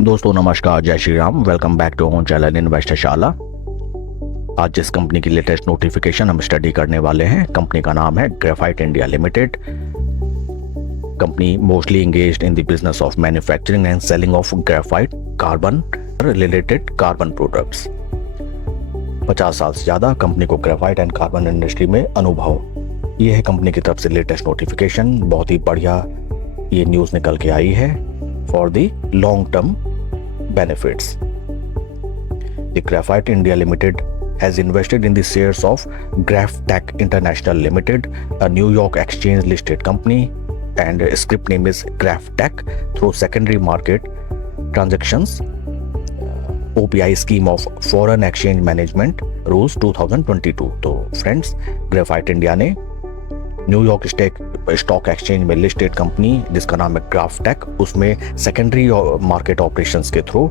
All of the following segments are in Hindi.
दोस्तों नमस्कार, जय Shri Ram. Welcome back to our channel investor Shala. आज जिस कंपनी की लेटेस्ट नोटिफिकेशन हम स्टडी करने वाले हैं, कंपनी का नाम है graphite India limited. Company mostly engaged in the business of manufacturing and selling of graphite carbon related carbon products. 50 साल से ज़्यादा कंपनी को ग्रेफाइट एंड कार्बन इंडस्ट्री में अनुभव। ये है कंपनी की तरफ से लेटेस्ट नोटिफिकेशन। बहुत ही बढ़िया ये न्यूज़ निकल के आई है for the long-term benefits. The Graphite India Limited has invested in the shares of GrafTech International Limited, a New York exchange listed company, and script name is GrafTech through secondary market transactions, OPI scheme of Foreign Exchange Management Rules 2022. तो फ्रेंड्स, ग्रेफाइट इंडिया ने न्यूयॉर्क स्टॉक एक्सचेंज में लिस्टेड कंपनी जिसका नाम है ग्राफ्टेक, उसमें सेकेंडरी मार्केट ऑपरेशंस के थ्रू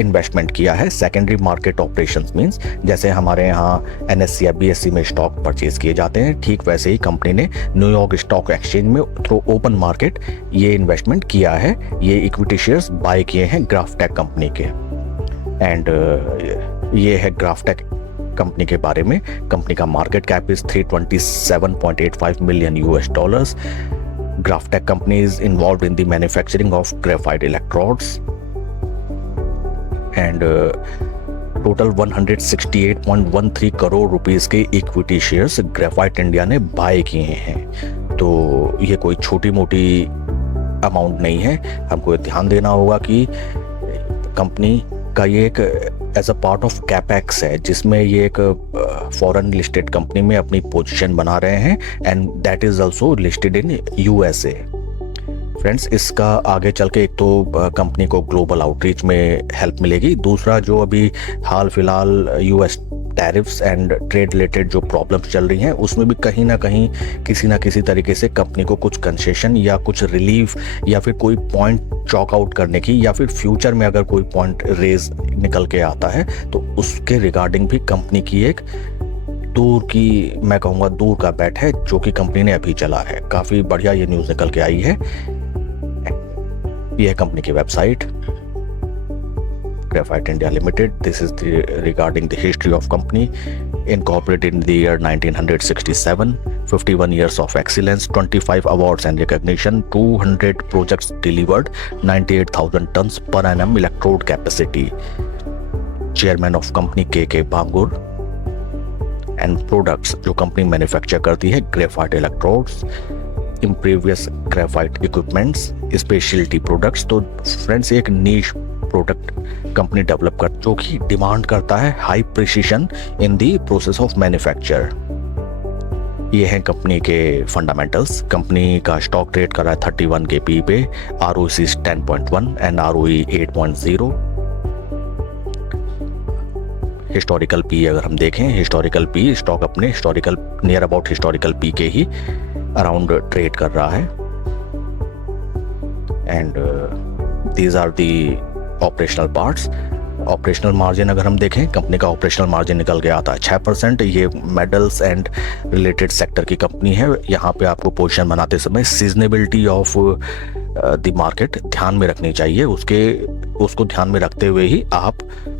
इन्वेस्टमेंट किया है। सेकेंडरी मार्केट ऑपरेशंस मींस जैसे हमारे यहाँ एनएससी या बीएससी में स्टॉक परचेज किए जाते हैं, ठीक वैसे ही कंपनी ने न्यूयॉर्क स्टॉक एक्सचेंज में थ्रू ओपन मार्केट ये इन्वेस्टमेंट किया है। ये इक्विटी शेयर्स बाय किए हैं ग्राफ्टेक कंपनी के। एंड ये है ग्राफ्टेक कंपनी के बारे में। कंपनी का market cap is 327.85 million US dollars. Graftech company is involved in the manufacturing of graphite electrodes and total 168.13 crore rupees के इक्विटी शेयर्स ग्रेफाइट इंडिया ने बाय किए हैं। तो ये कोई छोटी मोटी अमाउंट नहीं है। हमको ध्यान देना होगा कि कंपनी का ये एक as a part of capex है, जिसमें ये एक फॉरेन लिस्टेड कंपनी में अपनी पोजीशन बना रहे हैं and that is also listed in USA. Friends, इसका आगे चल के एक तो कंपनी को ग्लोबल आउटरीच में हेल्प मिलेगी। दूसरा, जो अभी हाल फिलहाल US tariffs and trade related जो प्रॉब्लम्स चल रही हैं, उसमें भी कहीं ना कहीं किसी ना किसी तरीके से कंपनी को कुछ कंसेशन या कुछ रिलीफ या फिर कोई पॉइंट चॉक आउट करने की, या फिर फ्यूचर में अगर कोई पॉइंट रेज निकल के आता है तो उसके रिगार्डिंग भी कंपनी की एक दूर की, मैं कहूँगा दूर का बैट है जो कि कंपनी ने अभी चला है। काफ़ी बढ़िया ये न्यूज़ निकल के आई है। ये है कंपनी की website Graphite India Limited. This is regarding the history of company. Incorporated in the year 1967, 51 years of excellence, 25 awards and recognition, 200 projects delivered, 98,000 tons per annum electrode capacity. Chairman of company KK Bangur. And products जो कंपनी मैन्युफैक्चर करती है, graphite electrodes, impervious graphite equipments, specialty products। तो फ्रेंड्स, एक नीश प्रोडक्ट कंपनी डेवलप कर जो कि डिमांड करता है high precision in the process of manufacture. ये हैं कंपनी के फंडामेंटल्स। कंपनी का स्टॉक ट्रेड कर रहा है 31 के पी पे, ROC 10.1 and ROE 8.0। Historical P अगर हम देखें, हिस्टोरिकल पी स्टॉक अपने historical near about historical P के ही अराउंड ट्रेड कर रहा है। And these are the operational parts. Operational margin अगर हम देखें, कंपनी का ऑपरेशनल मार्जिन निकल के आता है 6%। ये मेटल्स एंड रिलेटेड सेक्टर की कंपनी है। यहाँ पे आपको पोजीशन बनाते समय सीजनेबिलिटी ऑफ द मार्केट ध्यान में रखनी चाहिए। उसको ध्यान में रखते हुए ही आप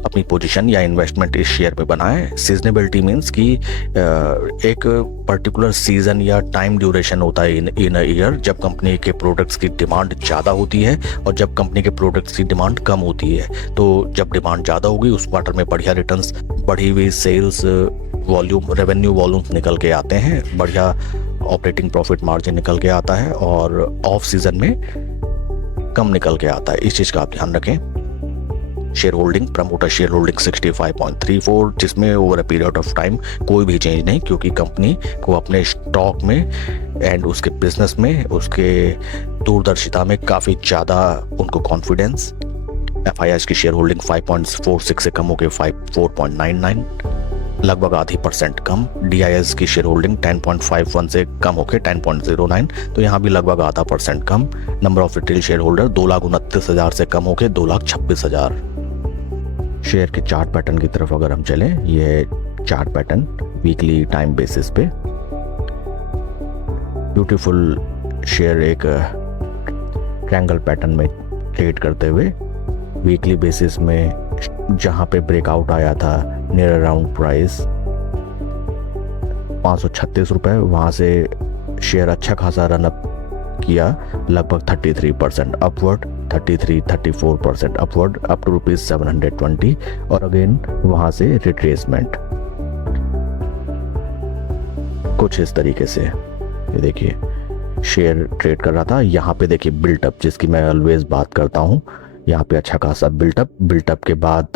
अपनी पोजीशन या इन्वेस्टमेंट इस शेयर में बनाएं। सीजनेबिलिटी मीन्स कि एक पर्टिकुलर सीजन या टाइम ड्यूरेशन होता है इन अ ईयर, जब कंपनी के प्रोडक्ट्स की डिमांड ज़्यादा होती है और जब कंपनी के प्रोडक्ट्स की डिमांड कम होती है। तो जब डिमांड ज़्यादा होगी उस क्वार्टर में बढ़िया रिटर्न्स, बढ़ी हुई सेल्स वॉल्यूम, रेवेन्यू वॉल्यूम्स निकल के आते हैं, बढ़िया ऑपरेटिंग प्रॉफिट मार्जिन निकल के आता है और ऑफ सीजन में कम निकल के आता है। इस चीज़ का आप ध्यान रखें। Share holding, promoter share holding 65.34, जिसमें over a period of time कोई भी चेंज नहीं, क्योंकि कंपनी को अपने स्टॉक में एंड उसके बिजनेस में, उसके दूरदर्शिता में काफ़ी ज़्यादा उनको कॉन्फिडेंस। FIS की शेयर होल्डिंग 5.46 से कम होकर 4.99, लगभग आधी % कम। DIS की शेयर होल्डिंग 10.51 से कम होकर 10.09, तो यहाँ भी लगभग आधा % कम। Number of retail share holder 2,29,000 से कम होकर 2,26,000। शेयर के चार्ट पैटर्न की तरफ अगर हम चलें, ये chart pattern weekly time basis पे ब्यूटीफुल शेयर एक ट्रायंगल पैटर्न में ट्रेड करते हुए वीकली बेसिस में जहाँ पे ब्रेकआउट आया था नियर अराउंड प्राइस 536 रुपये, वहाँ से शेयर अच्छा खासा रन अप किया, लगभग 33% अपवर्ड, 33-34% अपवर्ड अप टू ₹720, और अगेन वहाँ से रिट्रेसमेंट कुछ इस तरीके से। ये देखिए शेयर ट्रेड कर रहा था, यहाँ पे देखिए बिल्टअप जिसकी मैं ऑलवेज बात करता हूँ, यहाँ पे अच्छा खासा बिल्टअप के बाद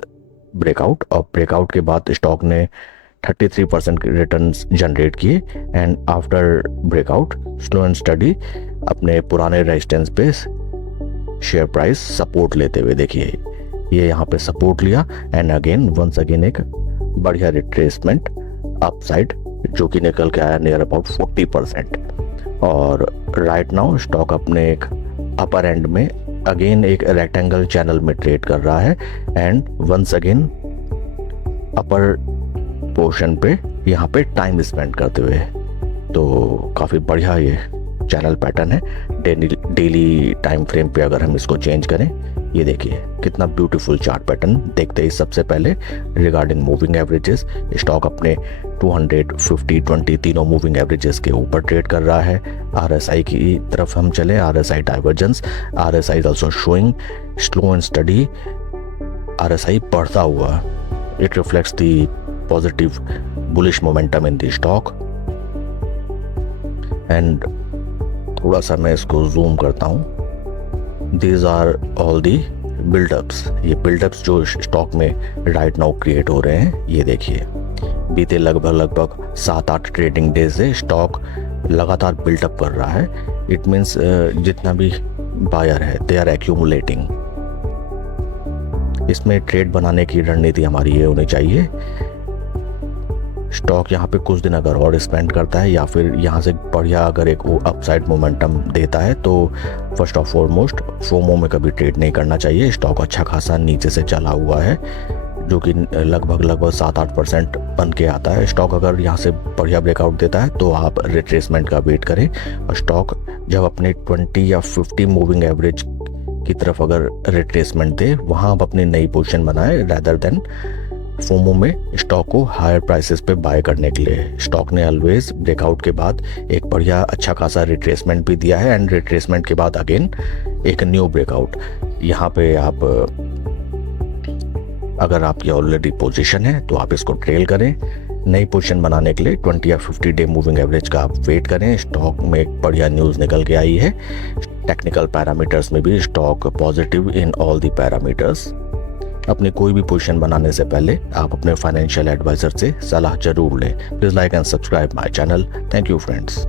ब्रेकआउट, और ब्रेकआउट के बाद स्टॉक ने 33% रिटर्न्स जनरेट किए, and after breakout slow and study अपने पुराने रेजिस्टेंस पे शेयर प्राइस सपोर्ट लेते हुए देखिए ये यहाँ पे सपोर्ट लिया, एंड अगेन वंस अगेन एक बढ़िया रिट्रेसमेंट अपसाइड जो कि निकल के आया नियर अबाउट 40%। और राइट नाउ स्टॉक अपने एक अपर एंड में अगेन एक रेक्टेंगल चैनल में ट्रेड कर रहा है, and once again upper portion पे यहाँ पे टाइम स्पेंड करते हुए, तो काफ़ी बढ़िया ये चैनल पैटर्न है। डेली टाइम फ्रेम पे अगर हम इसको चेंज करें, ये देखिए कितना ब्यूटीफुल चार्ट पैटर्न। देखते ही सबसे पहले रिगार्डिंग मूविंग एवरेजेस, स्टॉक अपने 250, 20 तीनों मूविंग एवरेजेस के ऊपर ट्रेड कर रहा है। RSI की तरफ हम चले, RSI divergence, RSI is also showing slow and study RSI बढ़ता हुआ, it reflects the positive bullish momentum in the stock. And थोड़ा सा मैं इसको जूम करता हूँ, दीज आर ऑल दी बिल्डअप्स, ये बिल्डअप्स जो स्टॉक में राइट नाउ क्रिएट हो रहे हैं। ये देखिए बीते लगभग 7-8 ट्रेडिंग डेज से स्टॉक लगातार बिल्डअप कर रहा है। इट मीन्स जितना भी बायर है दे आर एक्यूमुलेटिंग। इसमें ट्रेड बनाने की रणनीति हमारी ये होनी चाहिए, स्टॉक यहाँ पे कुछ दिन अगर और स्पेंड करता है या फिर यहाँ से बढ़िया अगर एक अपसाइड मोमेंटम देता है, तो फर्स्ट ऑफ फॉरमोस्ट फोमो में कभी ट्रेड नहीं करना चाहिए। स्टॉक अच्छा खासा नीचे से चला हुआ है जो कि लगभग 7-8% बन के आता है। स्टॉक अगर यहाँ से बढ़िया ब्रेकआउट देता है तो आप रिट्रेसमेंट का वेट करें, और स्टॉक जब अपने 20 या 50 मूविंग एवरेज की तरफ अगर रिट्रेसमेंट दे, वहाँ आप अपनी नई पोजीशन बनाए रैदर देन फोमो में स्टॉक को हायर प्राइसेस पे बाय करने के लिए। स्टॉक ने ऑलवेज ब्रेकआउट के बाद एक बढ़िया अच्छा खासा रिट्रेसमेंट भी दिया है, एंड रिट्रेसमेंट के बाद अगेन एक न्यू ब्रेकआउट। यहाँ पे आप अगर आपकी ऑलरेडी पोजीशन है तो आप इसको ट्रेल करें। नई पोजीशन बनाने के लिए 20 या 50 डे मूविंग एवरेज का आप वेट करें। स्टॉक में एक बढ़िया न्यूज़ निकल के आई है, टेक्निकल पैरामीटर्स में भी stock positive in all the parameters. अपनी कोई भी पोजीशन बनाने से पहले आप अपने फाइनेंशियल एडवाइजर से सलाह जरूर लें। Please like and subscribe my channel. Thank you friends.